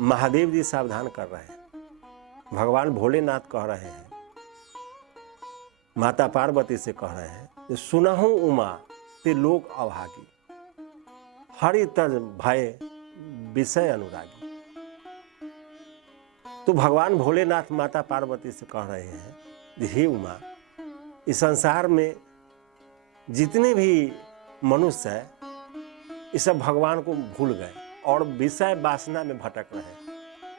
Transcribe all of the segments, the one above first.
महादेव जी सावधान कर रहे हैं, भगवान भोलेनाथ कह रहे हैं, माता पार्वती से कह रहे हैं, सुनहु उमा ते लोक अभागी, हरि तज भय विषय अनुरागी। तो भगवान भोलेनाथ माता पार्वती से कह रहे हैं, हे उमा, इस संसार में जितने भी मनुष्य है ये सब भगवान को भूल गए और विषय वासना में भटक रहे हैं,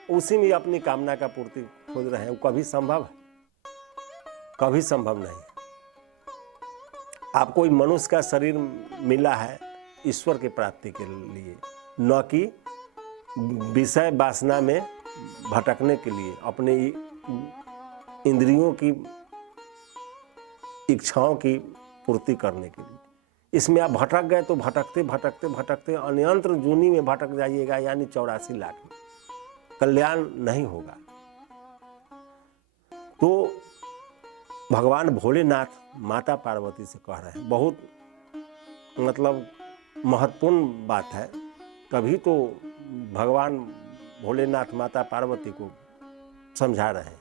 उसी में अपनी कामना का पूर्ति खोज रहे हैं। वो कभी संभव है? कभी संभव नहीं। आपको मनुष्य का शरीर मिला है ईश्वर की प्राप्ति के लिए, न कि विषय वासना में भटकने के लिए, अपने इंद्रियों की इच्छाओं की पूर्ति करने के लिए। इसमें आप भटक गए तो भटकते भटकते भटकते अनंत जूनी में भटक जाइएगा, यानी 84 लाख में, कल्याण नहीं होगा। तो भगवान भोलेनाथ माता पार्वती से कह रहे हैं, बहुत मतलब महत्वपूर्ण बात है। तभी तो भगवान भोलेनाथ माता पार्वती को समझा रहे हैं।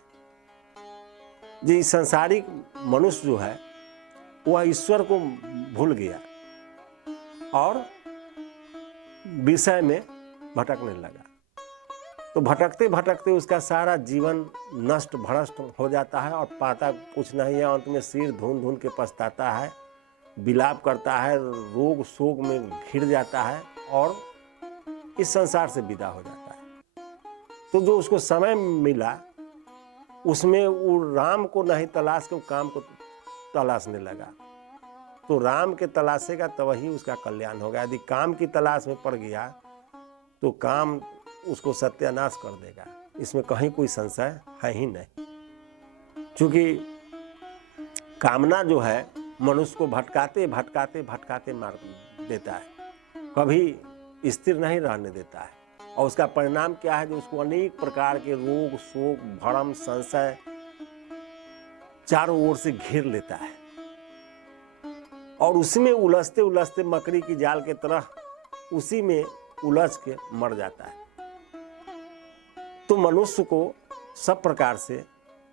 ये संसारिक मनुष्य जो है वह ईश्वर को भूल गया और विषय में भटकने लगा। तो भटकते भटकते उसका सारा जीवन नष्ट भ्रष्ट हो जाता है और पाता कुछ नहीं है। अंत में सिर धुन धुन के पछताता है, विलाप करता है, रोग शोक में घिर जाता है और इस संसार से विदा हो जाता है। तो जो उसको समय मिला उसमें वो राम को नहीं तलाश के काम को तलाशने लगा। तो राम के तलाशेगा तब ही उसका कल्याण होगा। यदि काम की तलाश में पड़ गया तो काम उसको सत्यानाश कर देगा, इसमें कहीं कोई संशय है ही नहीं। क्योंकि कामना जो है मनुष्य को भटकाते भटकाते भटकाते मार देता है, कभी स्थिर नहीं रहने देता है। और उसका परिणाम क्या है? जो उसको अनेक प्रकार के रोग शोक भरम संशय चारों ओर से घेर लेता है और उसी में उलझते उलझते मकड़ी की जाल के तरह उसी में उलझ के मर जाता है। तो मनुष्य को सब प्रकार से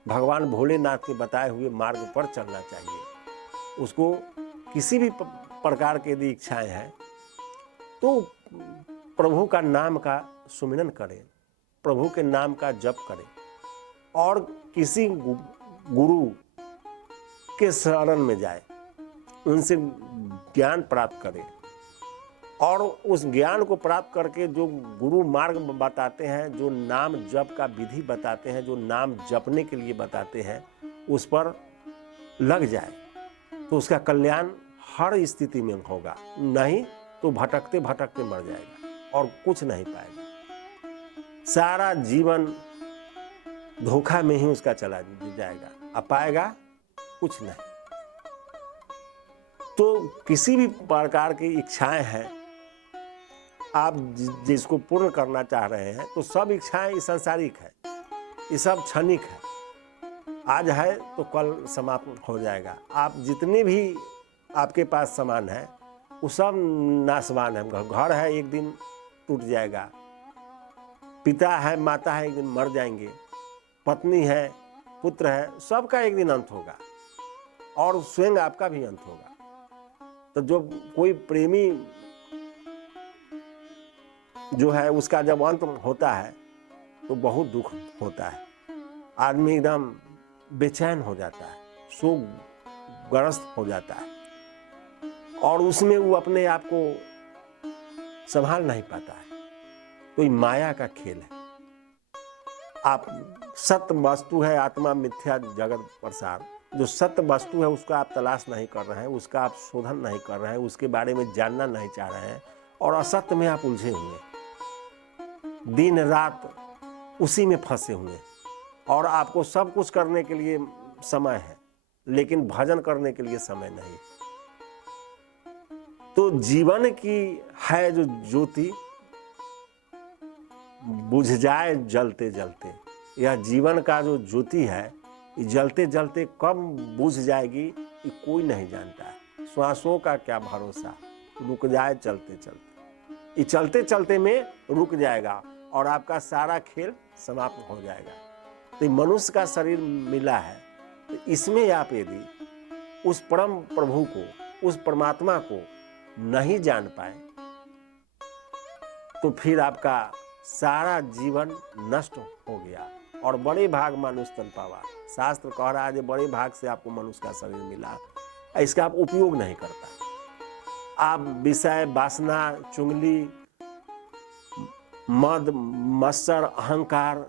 भगवान भोलेनाथ के बताए हुए मार्ग पर चलना चाहिए। उसको किसी भी प्रकार की यदि इच्छाएं हैं तो प्रभु का नाम का सुमिरन करे, प्रभु के नाम का जप करे और किसी गुरु के शरण में जाए, उनसे ज्ञान प्राप्त करे और उस ज्ञान को प्राप्त करके जो गुरु मार्ग बताते हैं, जो नाम जप का विधि बताते हैं, जो नाम जपने के लिए बताते हैं, उस पर लग जाए तो उसका कल्याण हर स्थिति में होगा। नहीं तो भटकते भटकते मर जाएगा और कुछ नहीं पाएगा। सारा जीवन धोखा में ही उसका चला जाएगा, अब पाएगा कुछ नहीं। तो किसी भी प्रकार की इच्छाएं हैं आप जिसको पूर्ण करना चाह रहे हैं, तो सब इच्छाएं सांसारिक है, ये सब क्षणिक है। आज है तो कल समाप्त हो जाएगा। आप जितने भी आपके पास सामान है वो सब नाशवान है। घर है एक दिन टूट जाएगा, पिता है माता है एक दिन मर जाएंगे, पत्नी है पुत्र है, सबका एक दिन अंत होगा और स्वयं आपका भी अंत होगा। तो जो कोई प्रेमी जो है उसका जब अंत होता है तो बहुत दुख होता है, आदमी एकदम बेचैन हो जाता है, शोकग्रस्त हो जाता है और उसमें वो अपने आप को संभाल नहीं पाता है। तो ये माया का खेल है। आप सत्य वस्तु है आत्मा मिथ्या जगत प्रसार, जो सत्य वस्तु है उसका आप तलाश नहीं कर रहे हैं, उसका आप शोधन नहीं कर रहे हैं, उसके बारे में जानना नहीं चाह रहे हैं और असत्य में आप उलझे हुए, दिन रात उसी में फंसे हुए और आपको सब कुछ करने के लिए समय है लेकिन भजन करने के लिए समय नहीं। तो जीवन की है जो ज्योति बुझ जाए जलते जलते, यह जीवन का जो ज्योति है जलते जलते कब बुझ जाएगी ये कोई नहीं जानता है। श्वासों का क्या भरोसा, रुक जाए चलते चलते, ये चलते चलते में रुक जाएगा और आपका सारा खेल समाप्त हो जाएगा। तो मनुष्य का शरीर मिला है, तो इसमें आप यदि उस परम प्रभु को, उस परमात्मा को नहीं जान पाए तो फिर आपका सारा जीवन नष्ट हो गया। और बड़े भाग मानुष तन पावा, शास्त्र कह रहा है कि बड़े भाग से आपको मनुष्य का शरीर मिला, इसका आप उपयोग नहीं करता। आप विषय, वासना, चुंगली, मद, मत्सर, अहंकार,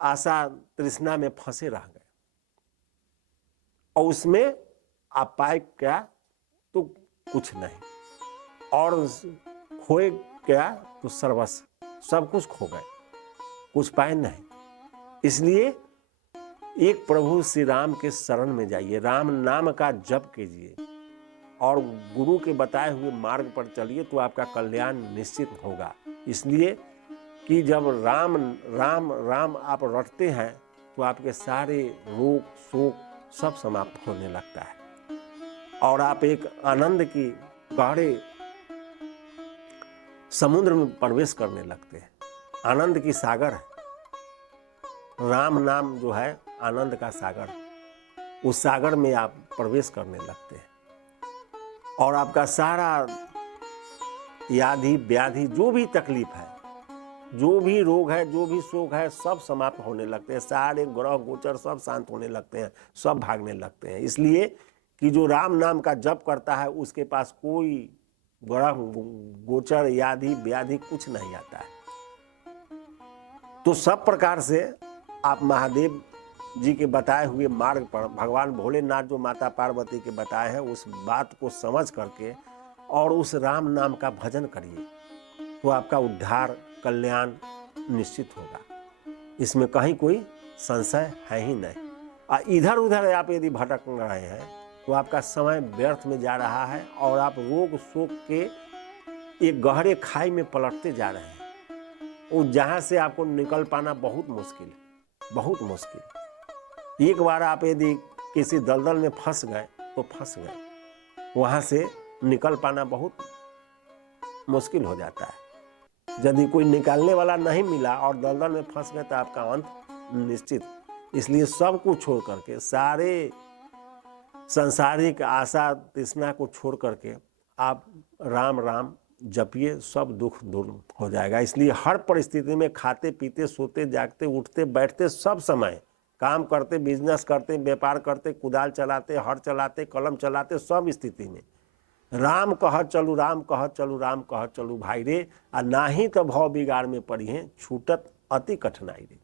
आशा, तृष्णा में फंसे रह गए और उसमें आप पाए क्या? तो कुछ नहीं, और खोए क्या? तो सर्वस्व, सब कुछ खो गए, कुछ पाए नहीं। इसलिए एक प्रभु श्री राम के शरण में जाइए, राम नाम का जप कीजिए और गुरु के बताए हुए मार्ग पर चलिए, तो आपका कल्याण निश्चित होगा। इसलिए कि जब राम राम राम आप रटते हैं तो आपके सारे रोग शोक सब समाप्त होने लगता है और आप एक आनंद की गहरे समुद्र में प्रवेश करने लगते हैं। आनंद की सागर है, राम नाम जो है आनंद का सागर, उस सागर में आप प्रवेश करने लगते हैं और आपका सारा याधि व्याधि, जो भी तकलीफ है, जो भी रोग है, जो भी शोक है, सब समाप्त होने लगते हैं। सारे ग्रह गोचर सब शांत होने लगते हैं, सब भागने लगते हैं। इसलिए कि जो राम नाम का जप करता है उसके पास कोई ग्रह गोचर याधि व्याधि कुछ नहीं आता है। तो सब प्रकार से आप महादेव जी के बताए हुए मार्ग पर, भगवान भोलेनाथ जो माता पार्वती के बताए हैं, उस बात को समझ करके और उस राम नाम का भजन करिए, तो आपका उद्धार कल्याण निश्चित होगा। इसमें कहीं कोई संशय है ही नहीं। इधर उधर आप यदि भटक रहे हैं तो आपका समय व्यर्थ में जा रहा है और आप रोग शोक के एक गहरे खाई में पलटते जा रहे हैं, वो जहाँ से आपको निकल पाना बहुत मुश्किल है, बहुत मुश्किल। एक बार आप यदि किसी दलदल में फंस गए तो फंस गए, वहाँ से निकल पाना बहुत मुश्किल हो जाता है। यदि कोई निकालने वाला नहीं मिला और दलदल में फंस गए तो आपका अंत निश्चित। इसलिए सब कुछ छोड़ करके, सारे सांसारिक आशा तृष्णा को छोड़ करके आप राम राम जपिए, सब दुख दूर हो जाएगा। इसलिए हर परिस्थिति में, खाते पीते, सोते जागते, उठते बैठते, सब समय, काम करते, बिजनेस करते, व्यापार करते, कुदाल चलाते, हर चलाते, कलम चलाते, सब स्थिति में राम कहत चलू, राम कहत चलू, राम कहत चलू भाई रे, आ नाही तो भव बिगाड़ में पड़ी हैं, छूटत अति कठिनाई रे।